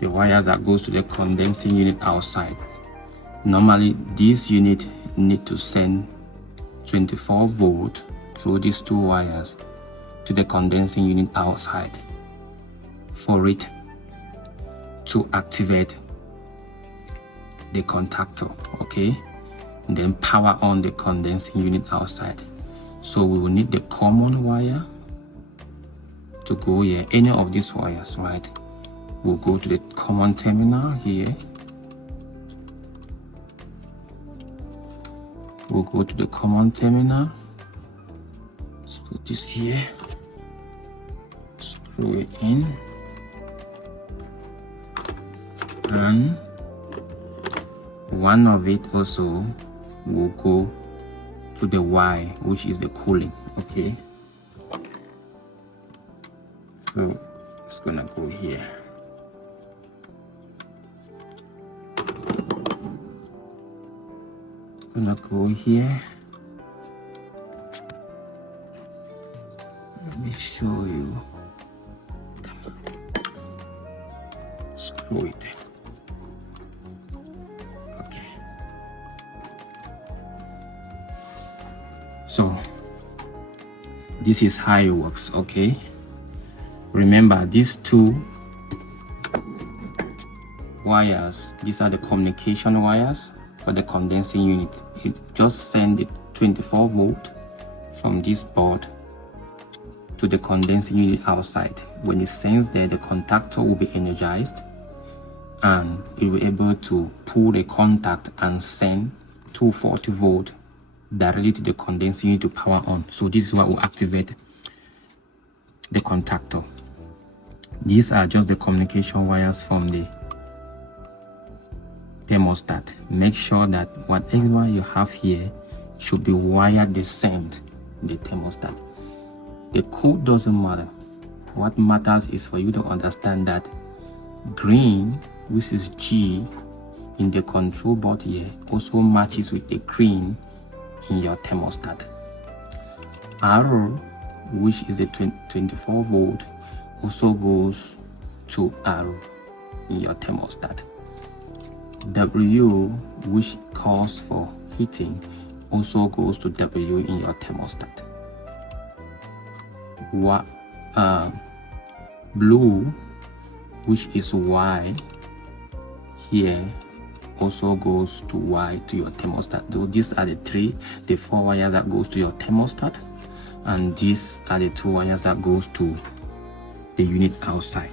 the wires that goes to the condensing unit outside. Normally this unit need to send 24 volt through these two wires to the condensing unit outside for it to activate the contactor, okay, and then power on the condensing unit outside. So we will need the common wire to go here. Any of these wires, right, will go to the common terminal here. We'll go to the common terminal. Let's put this here. Screw it in. And one of it also will go to the Y, which is the cooling, okay? So it's gonna go here. Gonna go here. Let me show you. Come on. Screw it. Okay. So this is how it works, okay? Remember, these two wires, these are the communication wires for the condensing unit. It just sends the 24 volt from this board to the condensing unit outside. When it sends there, the contactor will be energized and it will be able to pull the contact and send 240 volt directly to the condensing unit to power on. So this is what will activate the contactor. These are just the communication wires from the thermostat. Make sure that whatever you have here should be wired the same the thermostat. The code doesn't matter. What matters is for you to understand that green, which is G in the control board here, also matches with the green in your thermostat. Arrow, which is the 24 volt, also goes to arrow in your thermostat. W, which calls for heating, also goes to W in your thermostat. Blue, which is Y here, also goes to Y to your thermostat. So these are the four wires that goes to your thermostat, and these are the two wires that goes to the unit outside.